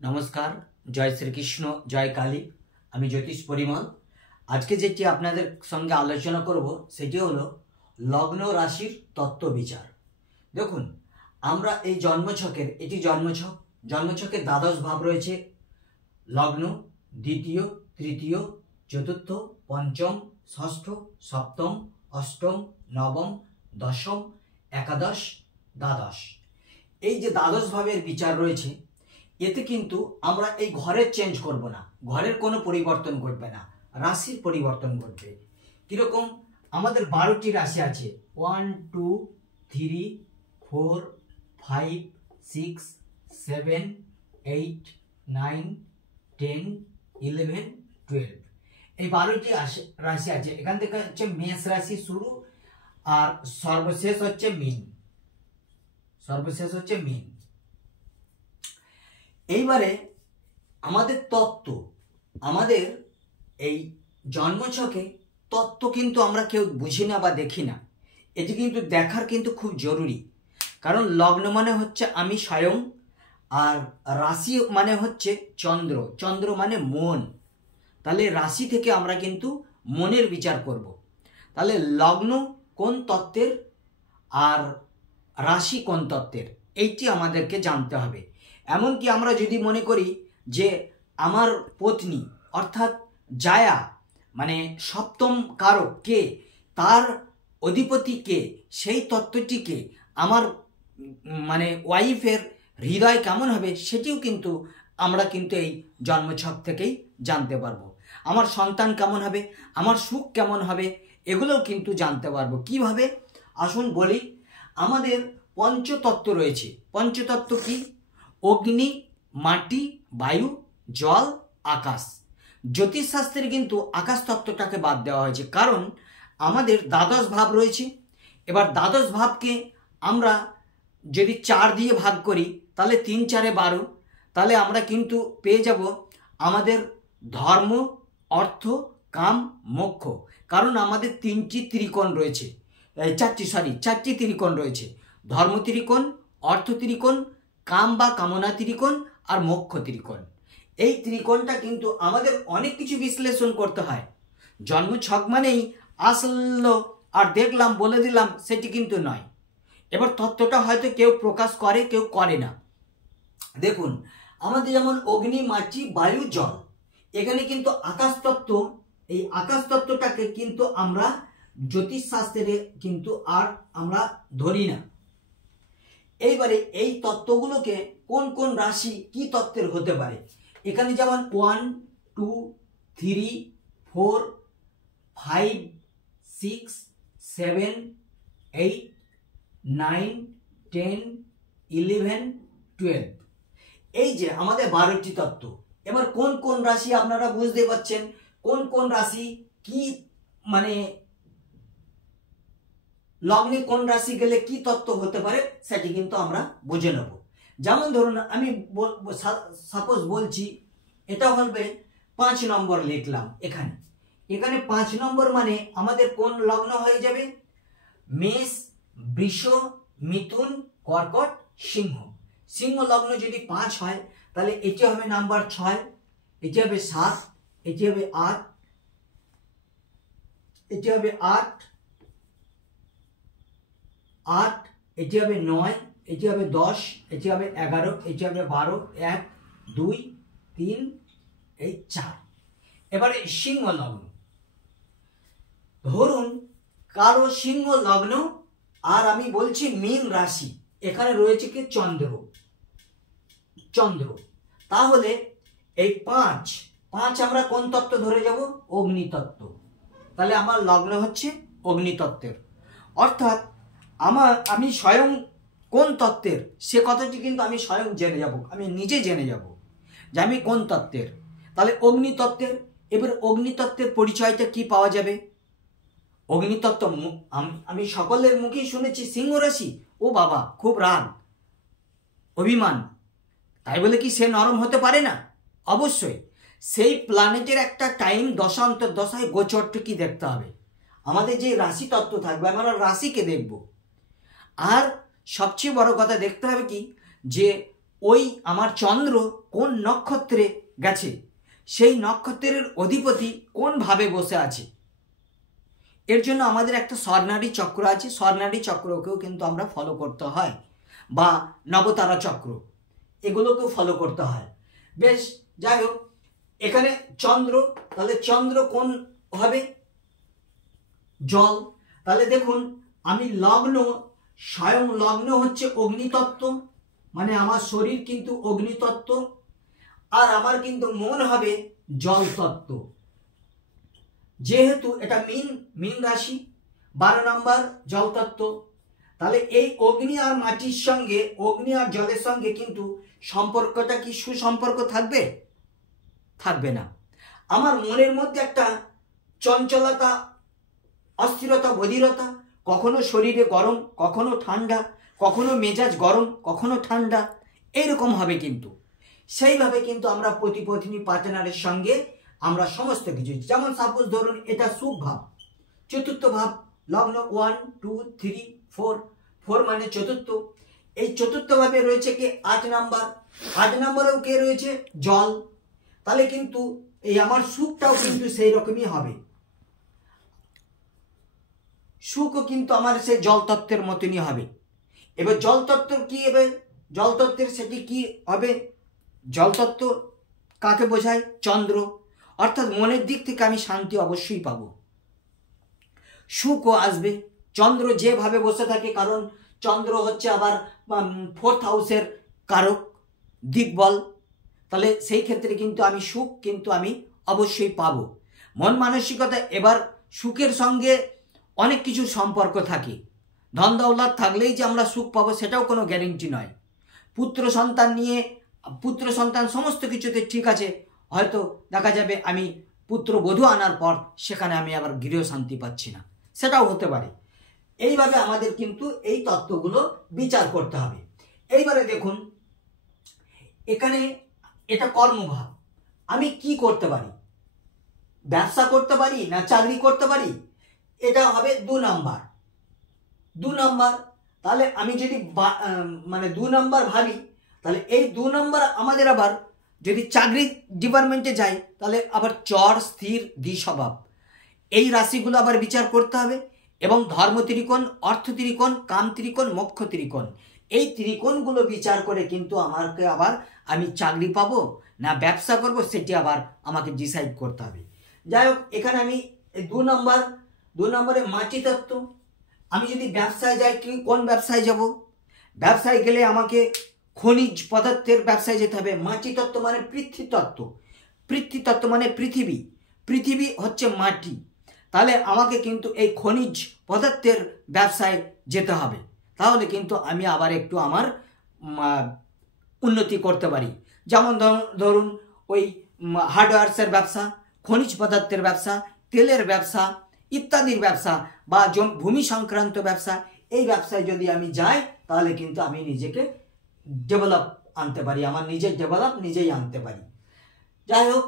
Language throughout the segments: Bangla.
নমস্কার, জয় শ্রীকৃষ্ণ, জয় কালী। আমি জ্যোতিষ পরিমল। আজকে যেটি আপনাদের সঙ্গে আলোচনা করব সেটি হলো লগ্ন রাশির তত্ত্ব বিচার। দেখুন, আমরা এই জন্মছকের এটি জন্মছকের দ্বাদশ ভাব রয়েছে। লগ্ন, দ্বিতীয়, তৃতীয়, চতুর্থ, পঞ্চম, ষষ্ঠ, সপ্তম, অষ্টম, নবম, দশম, একাদশ, দ্বাদশ। এই যে দ্বাদশ ভাবের বিচার রয়েছে, এতে কিন্তু আমরা এই ঘরের চেঞ্জ করব না, ঘরের কোনো পরিবর্তন ঘটবে না, রাশির পরিবর্তন ঘটবে। কিরকম? আমাদের 12টি রাশি আছে, 1 2 3 4 5 6 7 8 9 10 11 12। এই 12টি রাশি আছে। এখান থেকে হচ্ছে মেষ রাশি শুরু, আর সর্বশেষ হচ্ছে মীন। এইবারে আমাদের তত্ত্ব, আমাদের এই জন্মছকে তত্ত্ব কিন্তু আমরা কেউ বুঝি না বা দেখি না। এটি কিন্তু দেখার কিন্তু খুব জরুরি। কারণ লগ্ন মানে হচ্ছে আমি স্বয়ং, আর রাশি মানে হচ্ছে চন্দ্র। চন্দ্র মানে মন। তাহলে রাশি থেকে আমরা কিন্তু মনের বিচার করব। তাহলে লগ্ন কোন তত্ত্বের আর রাশি কোন তত্ত্বের, এইটি আমাদেরকে জানতে হবে। এমনকি আমরা যদি মনে করি যে আমার পত্নী অর্থাৎ জায়া মানে সপ্তম কারক কে, তার অধিপতি কে, সেই তত্ত্বটিকে আমার মানে ওয়াইফের হৃদয় কেমন হবে সেটিও কিন্তু আমরা কিন্তু এই জন্মছক থেকেই জানতে পারবো। আমার সন্তান কেমন হবে, আমার সুখ কেমন হবে, এগুলোও কিন্তু জানতে পারবো। কিভাবে? আসুন বলি। আমাদের পঞ্চতত্ত্ব রয়েছে। পঞ্চতত্ত্ব কি? অগ্নি, মাটি, বায়ু, জল, আকাশ। জ্যোতিষশাস্ত্রে কিন্তু আকাশ তত্ত্বটাকে বাদ দেওয়া হয়েছে, কারণ আমাদের দ্বাদশ ভাব রয়েছে। এবার দ্বাদশ ভাবকে আমরা যদি 4 দিয়ে ভাগ করি তাহলে 3 4 12, তাহলে আমরা কিন্তু পেয়ে যাব আমাদের ধর্ম, অর্থ, কাম, মোক্ষ। কারণ আমাদের 3টি ত্রিকোণ রয়েছে, 4টি ত্রিকোণ রয়েছে। ধর্ম ত্রিকোণ, অর্থ ত্রিকোণ, কাম বা কামনা ত্রিকোণ, আর মোক্ষ ত্রিকোণ। এই ত্রিকোণটা কিন্তু আমাদের অনেক কিছু বিশ্লেষণ করতে হয়। জন্মছক মানেই আসলো আর দেখলাম বলে দিলাম সেটি কিন্তু নয়। এবার তত্ত্বটা হয়তো কেউ প্রকাশ করে, কেউ করে না। দেখুন, আমাদের যেমন অগ্নি, মাটি, বায়ু, জল, এখানে কিন্তু আকাশ তত্ত্ব, এই আকাশ তত্ত্বটাকে কিন্তু আমরা জ্যোতিষশাস্ত্রে কিন্তু আর আমরা ধরি না। এইবারে এই তত্ত্বগুলোকে কোন কোন রাশি কি তত্ত্বের হতে পারে, এখানে যেমন 1 2 3 4 5 6 7 8 9 10 11 12, এই যে আমাদের 12টি তত্ত্ব। এবার কোন কোন রাশি আপনারা বুঝতে পারছেন, কোন কোন রাশি কি মানে লগ্নে কোন রাশি গেলে কি তত্ত্ব হতে পারে সেটি কিন্তু আমরা বুঝে নেব। যেমন ধরুন আমি সাপোজ বলছি, এটা হবে 5 নম্বর লিখলাম। এখানে 5 নম্বর মানে আমাদের কোন লগ্ন হয়ে যাবে? মেষ, বৃষ, মিথুন, কর্কট, সিংহ। সিংহ লগ্ন যদি 5 হয় তাহলে এটি হবে নাম্বার 6, এটি হবে 7, এটি হবে 8, এটি হবে 8, এটি হবে 9, এটি হবে 10, এটি হবে 11, এটি হবে 12, 1 2 3 এই 4। এবারে সিংহ লগ্ন, ধরুন কারো সিংহ লগ্ন, আর আমি বলছি মীন রাশি, এখানে রয়েছে কি? চন্দ্র। তাহলে এই 5 আমরা কোন তত্ত্ব ধরে যাব? অগ্নিতত্ত্ব। তাহলে আমার লগ্ন হচ্ছে অগ্নিতত্ত্বের। অর্থাৎ আমি স্বয়ং কোন তত্ত্বের সে কথাটি কিন্তু আমি স্বয়ং জেনে যাব, আমি নিজে জেনে যাব যে আমি কোন তত্ত্বের। তাহলে অগ্নিতত্ত্বের। এবার অগ্নিতত্ত্বের পরিচয়টা কি পাওয়া যাবে? অগ্নিতত্ত্ব আমি সকলের মুখেই শুনেছি সিংহ রাশি, ও বাবা খুব রাগ, অভিমান, তাই বলে কি সে নরম হতে পারে না? অবশ্যই সেই প্ল্যানেটের একটা টাইম দশা অন্তর্দশায় গোচরটা কি দেখতে হবে। আমাদের যে রাশি তত্ত্ব থাকবে আমরা রাশিকে দেখব। আর সবচেয়ে বড় কথা দেখতে হবে কি, যে ওই আমার চন্দ্র কোন নক্ষত্রে গেছে, সেই নক্ষত্রের অধিপতি কোন ভাবে বসে আছে। এর জন্য আমাদের একটা স্বর্ণালী চক্র আছে, স্বর্ণালী চক্রকেও কিন্তু আমরা ফলো করতে হয়, বা নবতারা চক্র, এগুলোকেও ফলো করতে হয়। বেশ, যাই হোক, এখানে চন্দ্র, তাহলে চন্দ্র কোন হবে? জল। তাহলে দেখুন, আমি লগ্ন, স্বয়ং লগ্ন হচ্ছে অগ্নিতত্ত্ব, মানে আমার শরীর কিন্তু অগ্নিতত্ত্ব, আর আমার কিন্তু মন হবে জল তত্ত্ব। যেহেতু এটা মীন রাশি, 12 নম্বর জল তত্ত্ব, তাহলে এই অগ্নি আর মাটির সঙ্গে, অগ্নি আর জলের সঙ্গে কিন্তু সম্পর্কটা কি সুসম্পর্ক থাকবে? থাকবে না। আমার মনের মধ্যে একটা চঞ্চলতা, অস্থিরতা, বধিরতা, কখনো শরীরে গরম, কখনো ঠান্ডা, কখনো মেজাজ গরম, কখনো ঠান্ডা, এইরকম হবে। কিন্তু সেইভাবে কিন্তু আমরা পতি পত্নী পার্টনারের সঙ্গে আমরা সমস্ত কিছু, যেমন সাপোজ ধরুন এটা সুখ ভাব, চতুর্থ ভাব, লগ্ন 1 2 3 4, 4 মানে চতুর্থ। এই চতুর্থ ভাবে রয়েছে কি 8 নাম্বার, 8 নম্বরেও কে রয়েছে? জল। তাহলে কিন্তু এই আমার সুখটাও কিন্তু সেই রকমই হবে, সুখও কিন্তু আমার সেই জল তত্ত্বের মতনই হবে। এবার জল তত্ত্ব কি হবে? জল তত্ত্বের সেটি কি হবে? জল তত্ত্ব কাকে বোঝায়? চন্দ্র। অর্থাৎ মনের দিক থেকে আমি শান্তি অবশ্যই পাবো, সুখও আসবে। চন্দ্র যেভাবে বসে থাকে, কারণ চন্দ্র হচ্ছে আবার 4th হাউসের কারক, দিকবল, তাহলে সেই ক্ষেত্রে কিন্তু আমি সুখ কিন্তু আমি অবশ্যই পাবো। মন মানসিকতা, এবার সুখের সঙ্গে অনেক কিছু সম্পর্ক থাকে। ধন দৌলত থাকলেই যে আমরা সুখ পাবো সেটাও কোনো গ্যারেন্টি নয়। পুত্র সন্তান নিয়ে, পুত্র সন্তান সমস্ত কিছুতে ঠিক আছে, হয়তো দেখা যাবে আমি পুত্র বধূ আনার পর সেখানে আমি আবার গৃহ শান্তি পাচ্ছি না, সেটাও হতে পারে। এইভাবে আমাদের কিন্তু এই তত্ত্বগুলো বিচার করতে হবে। এইবারে দেখুন, এখানে এটা কর্মভাব, আমি কি করতে পারি? ব্যবসা করতে পারি না চাকরি করতে পারি? এটা হবে 2 নাম্বার, 2 নাম্বার। তাহলে আমি যদি মানে 2 নাম্বার ভাবি, তাহলে এই 2 নাম্বার আমাদের আবার যদি চাকরি ডিপার্টমেন্টে যাই, তাহলে আবার চর, স্থির, দ্বিস্বভাব, এই রাশিগুলো আবার বিচার করতে হবে। এবং ধর্ম ত্রিকোণ, অর্থ ত্রিকোণ, কাম ত্রিকোণ, মোক্ষ ত্রিকোণ, এই ত্রিকোণগুলো বিচার করে কিন্তু আমাকে আবার আমি চাকরি পাবো না ব্যবসা করব, সেটি আবার আমাকে ডিসাইড করতে হবে। যাই হোক, এখানে আমি 2 নম্বরে মাটি তত্ত্ব, আমি যদি ব্যবসায় যাই, কি কোন ব্যবসায় যাব? ব্যবসায় গেলে আমাকে খনিজ পদার্থের ব্যবসায় যেতে হবে। মাটি তত্ত্ব মানে পৃথ্বীতত্ত্ব, পৃথ্বীতত্ত্ব মানে পৃথিবী, পৃথিবী হচ্ছে মাটি, তাহলে আমাকে কিন্তু এই খনিজ পদার্থের ব্যবসায় যেতে হবে। তাহলে কিন্তু আমি আবার একটু আমার উন্নতি করতে পারি। যেমন ধরুন ওই হার্ডওয়্যারসের ব্যবসা, খনিজ পদার্থের ব্যবসা, তেলের ব্যবসা ইত্যাদির ব্যবসা, বা ভূমি সংক্রান্ত ব্যবসা, এই ব্যবসায় যদি আমি যাই তাহলে কিন্তু আমি নিজেকে ডেভেলপ আনতে পারি, আমার নিজের ডেভেলপ নিজেই আনতে পারি। যাই হোক,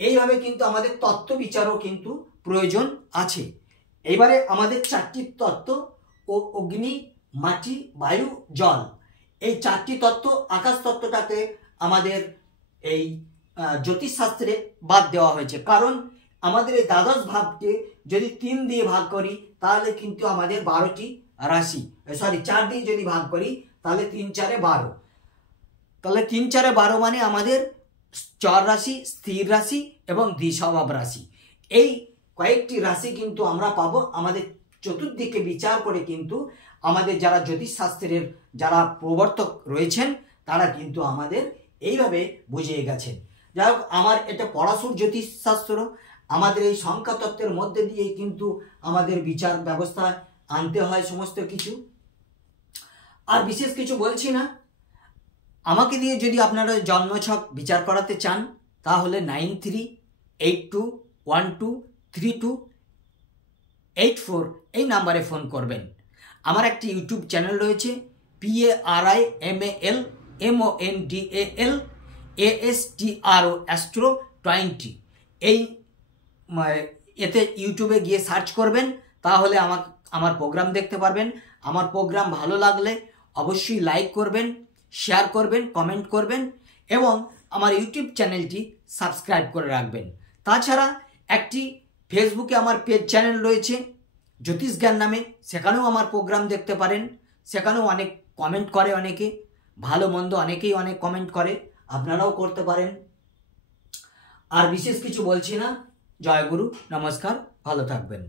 এইভাবে কিন্তু আমাদের তত্ত্ব বিচারও কিন্তু প্রয়োজন আছে। এবারে আমাদের 4টি তত্ত্ব, ও অগ্নি, মাটি, বায়ু, জল, এই 4টি তত্ত্ব, আকাশ তত্ত্বটাকে আমাদের এই জ্যোতিষশাস্ত্রে বাদ দেওয়া হয়েছে। কারণ আমাদের এই দ্বাদশ ভাবকে যদি 3 দিয়ে ভাগ করি তাহলে কিন্তু আমাদের 12টি রাশি, 4 দিয়ে যদি ভাগ করি তাহলে 3 4 12, তাহলে 3 4 12 মানে আমাদের চর রাশি, স্থির রাশি এবং দ্বিস্বভাব রাশি, এই কয়েকটি রাশি কিন্তু আমরা পাবো। আমাদের চতুর্দিকে বিচার করে কিন্তু আমাদের যারা জ্যোতিষশাস্ত্রের যারা প্রবর্তক রয়েছেন তারা কিন্তু আমাদের এইভাবে বুঝিয়ে গেছেন। যাই হোক, আমার এটা পড়াশুর জ্যোতিষশাস্ত্র, আমাদের এই সংখ্যা তত্ত্বের মধ্যে দিয়ে কিন্তু আমাদের বিচার ব্যবস্থা আনতে হয় সমস্ত কিছু। আর বিশেষ কিছু বলছি না। আমাকে দিয়ে যদি আপনারা জন্মছক বিচার করাতে চান তাহলে 9382123284 এই নাম্বারে ফোন করবেন। আমার একটি ইউটিউব চ্যানেল রয়েছে, PARIMALMONDAL ASTRO 20, এই এতে ইউটিউবে গিয়ে সার্চ করবেন, তাহলে আমার প্রোগ্রাম দেখতে পারবেন। আমার প্রোগ্রাম ভালো লাগলে অবশ্যই লাইক করবেন, শেয়ার করবেন, কমেন্ট করবেন এবং আমার ইউটিউব চ্যানেলটি সাবস্ক্রাইব করে রাখবেন। তাছাড়া একটি ফেসবুকে আমার পেজ চ্যানেল রয়েছে জ্যোতিষ জ্ঞান নামে, সেখানেও আমার প্রোগ্রাম দেখতে পারেন। সেখানেও অনেক কমেন্ট করে, অনেকে ভালো মন্দ অনেকেই অনেক কমেন্ট করে, আপনারাও করতে পারেন। আর বিশেষ কিছু বলছি না। জয় গুরু, নমস্কার, ভালো থাকবেন।